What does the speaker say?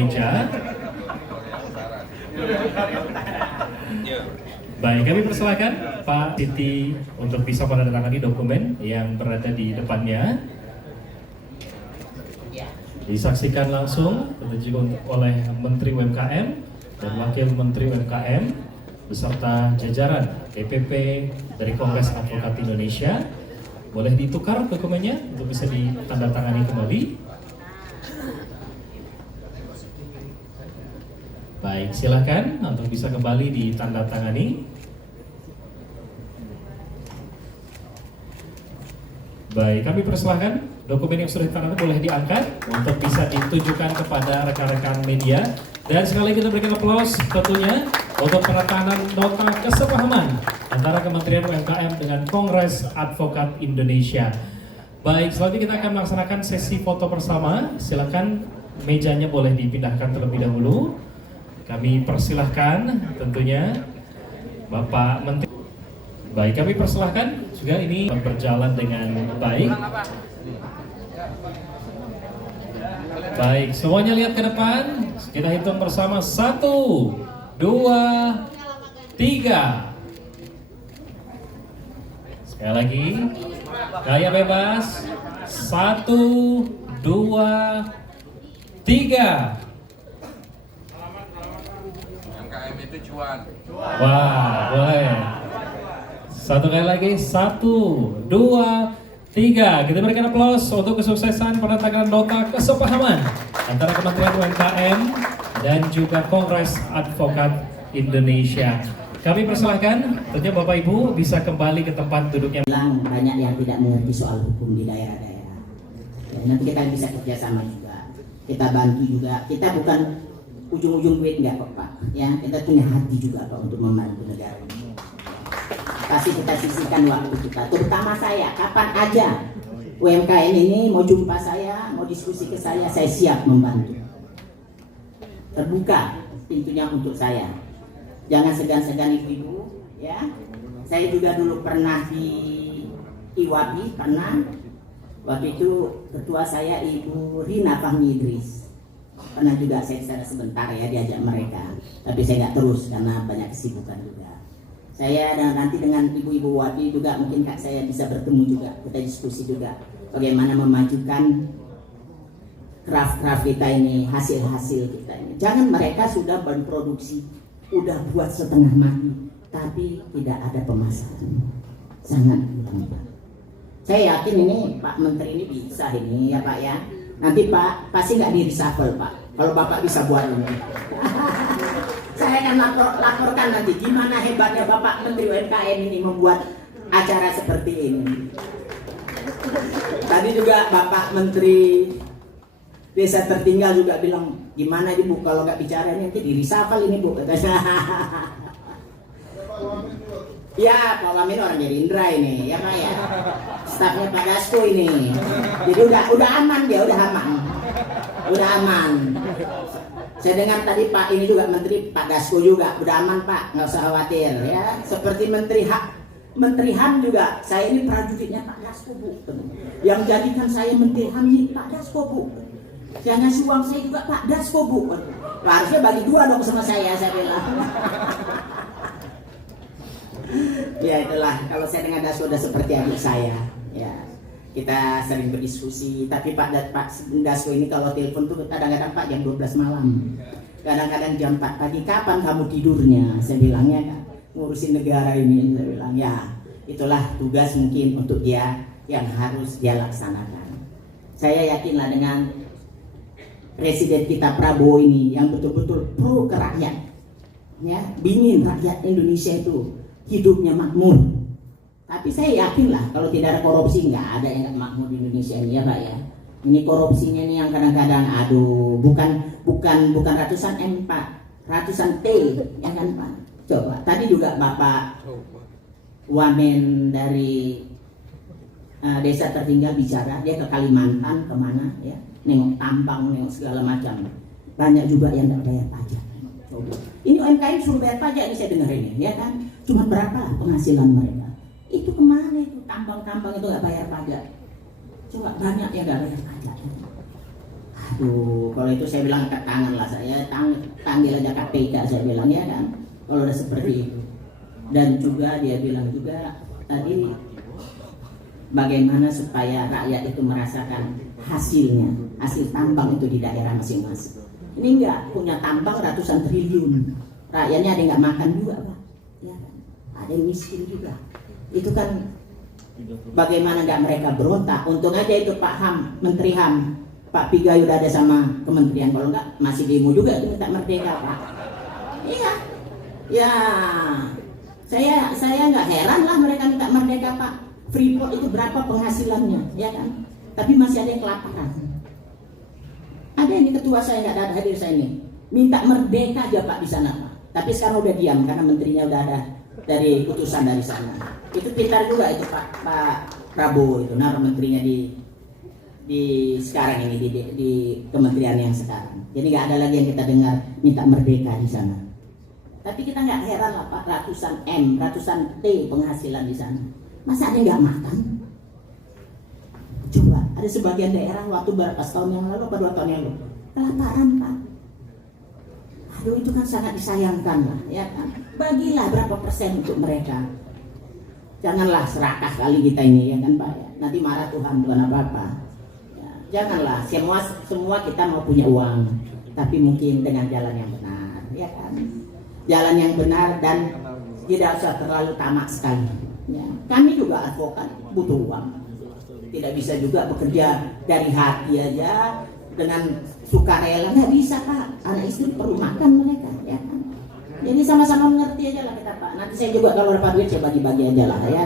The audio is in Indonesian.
Meja. Baik, kami persilakan Pak Siti untuk bisa menandatangani dokumen yang berada di depannya. Disaksikan langsung tentu juga oleh Menteri UMKM dan Wakil Menteri UMKM beserta jajaran DPP dari Kongres Advokat Indonesia. Boleh ditukar dokumennya untuk bisa ditandatangani kembali. Baik, silakan untuk bisa kembali ditandatangani. Baik, kami persilahkan dokumen yang sudah ditandatangani boleh diangkat untuk bisa ditujukan kepada rekan-rekan media. Dan sekali kita berikan aplaus tentunya untuk penandatanganan nota kesepahaman antara Kementerian UMKM dengan Kongres Advokat Indonesia. Baik, selanjutnya kita akan melaksanakan sesi foto bersama. Silakan mejanya boleh dipindahkan terlebih dahulu. Kami persilahkan tentunya Bapak Menteri. Baik, kami persilahkan juga ini berjalan dengan baik. Baik, semuanya lihat ke depan. Kita hitung bersama 1, 2, 3. Sekali lagi, gaya bebas. 1, 2, 3. Itu cuan. Wah, boleh. Satu kali lagi, 1, 2, 3. Kita berikan aplaus untuk kesuksesan penandatanganan nota kesepahaman antara Kementerian UMKM dan juga Kongres Advokat Indonesia. Kami persilahkan, tentunya Bapak Ibu bisa kembali ke tempat duduknya. Banyak yang tidak mengerti soal hukum di daerah-daerah. Ya, nanti kita bisa kerjasama juga. Kita bantu juga. Kita bukan ujung-ujung duit enggak kok Pak. Ya, kita punya hati juga Pak untuk membantu negara ini. Pasti kita sisihkan waktu kita, terutama saya. Kapan aja UMKM ini mau jumpa saya, mau diskusi ke saya siap membantu. Terbuka pintunya untuk saya. Jangan segan-segan ibu-ibu, ya. Saya juga dulu pernah di IWAPI, pernah. Waktu itu ketua saya Ibu Rina Fahmi Idris. Pernah juga saya secara sebentar ya diajak mereka, tapi saya nggak terus karena banyak kesibukan juga. Saya dan nanti dengan ibu-ibu WAPI juga mungkin Kak saya bisa bertemu juga, kita diskusi juga bagaimana memajukan craft kita ini, hasil-hasil kita ini. Jangan mereka sudah berproduksi, udah buat setengah mati, tapi tidak ada pemasaran. Sangat kurang. Saya yakin ini Pak Menteri ini bisa ini ya Pak ya. Nanti Pak pasti nggak di reshuffle Pak. Kalau Bapak bisa buat ini. Saya akan laporkan nanti gimana hebatnya Bapak Menteri UMKM ini membuat acara seperti ini. Tadi juga Bapak Menteri Desa Tertinggal juga bilang gimana ini Bu kalau nggak bicara ini nanti di reshuffle ini Bu. Ya Pak Wamin orang Gerindra ini ya Pak ya. Stafnya Pak Dasko ini. Jadi udah aman dia, udah aman. Saya dengar tadi Pak ini juga Menteri Pak Dasko juga udah aman Pak, nggak usah khawatir ya. Seperti Menteri HAM juga, saya ini prajuritnya Pak Dasko Bu. Yang jadikan saya Menteri HAM ini Pak Dasko Bu. Yang ngasih uang saya juga Pak Dasko Bu. Harusnya bagi 2 dong sama saya bilang. Ya itulah, kalau saya dengan Dasko udah seperti adik saya. Ya, kita sering berdiskusi, tapi Pak Dasko ini kalau telepon tuh kadang-kadang Pak jam 12 malam, kadang-kadang jam 4 pagi. Kapan kamu tidurnya? Saya bilangnya kan ngurusin negara ini. Saya bilang ya itulah tugas mungkin untuk dia yang harus dia laksanakan. Saya yakinlah dengan Presiden kita Prabowo ini yang betul-betul pro ke rakyat, ya, ingin rakyat Indonesia itu hidupnya makmur. Tapi saya yakin lah kalau tidak ada korupsi nggak ada yang makmur di Indonesia ini ya Pak ya. Ini korupsinya nih yang kadang-kadang aduh bukan ratusan M Pak, ratusan T ya kan Pak. Coba tadi juga Bapak Wamen dari Desa Tertinggal bicara, dia ke Kalimantan kemana ya, nengok tambang, nengok segala macam. Banyak juga yang nggak bayar pajak. Coba. Ini UMKM suruh bayar pajak ini saya dengar ini ya kan. Cuma berapa penghasilan mereka? Itu kemana itu tambang-tambang itu nggak bayar pajak? Coba banyak yang nggak bayar pajak. Aduh, kalau itu saya bilang angkat tangan lah, saya panggil aja KPK, saya bilang ya kan, kalau udah seperti itu. Dan juga dia bilang juga tadi bagaimana supaya rakyat itu merasakan hasilnya, hasil tambang itu di daerah masing-masing. Ini enggak punya tambang ratusan triliun, rakyatnya ada yang nggak makan juga Pak, ya kan? Ada yang miskin juga. Itu kan bagaimana nggak mereka berontak? Untung aja itu Pak HAM, Menteri HAM, Pak Pigai udah ada sama kementerian, kalau enggak masih demo juga itu minta merdeka Pak. Iya, ya saya nggak heran lah mereka minta merdeka Pak. Freeport itu berapa penghasilannya, ya kan? Tapi masih ada yang kelaparan. Ada ini ketua saya nggak ada hadir saya ini, minta merdeka aja Pak di sana Pak. Tapi sekarang udah diam karena menterinya udah ada dari utusan dari sana. Itu pintar juga itu Pak Prabowo itu naruh menterinya di sekarang ini di kementerian yang sekarang. Jadi nggak ada lagi yang kita dengar minta merdeka di sana. Tapi kita nggak heran lah Pak, ratusan M, ratusan T penghasilan di sana. Masa ada yang nggak makan? Coba, ada sebagian daerah waktu berapa tahun yang lalu, apa 2 tahun yang lalu, kelaparan Pak. Aduh, itu kan sangat disayangkan lah, ya kan? Bagilah berapa persen untuk mereka. Janganlah serakah kali kita ini, ya kan Pak? Nanti marah Tuhan, bukan apa-apa. Ya, janganlah, semua kita mau punya uang, tapi mungkin dengan jalan yang benar, ya kan? Jalan yang benar dan tidak usah terlalu tamak sekali. Ya. Kami juga advokat butuh uang, tidak bisa juga bekerja dari hati aja dengan sukarela, nggak bisa Pak. Anak istri perlu makan mereka, ya kan? Jadi sama-sama mengerti aja lah kita Pak. Nanti saya juga kalau dapat duit saya bagi-bagi aja lah ya.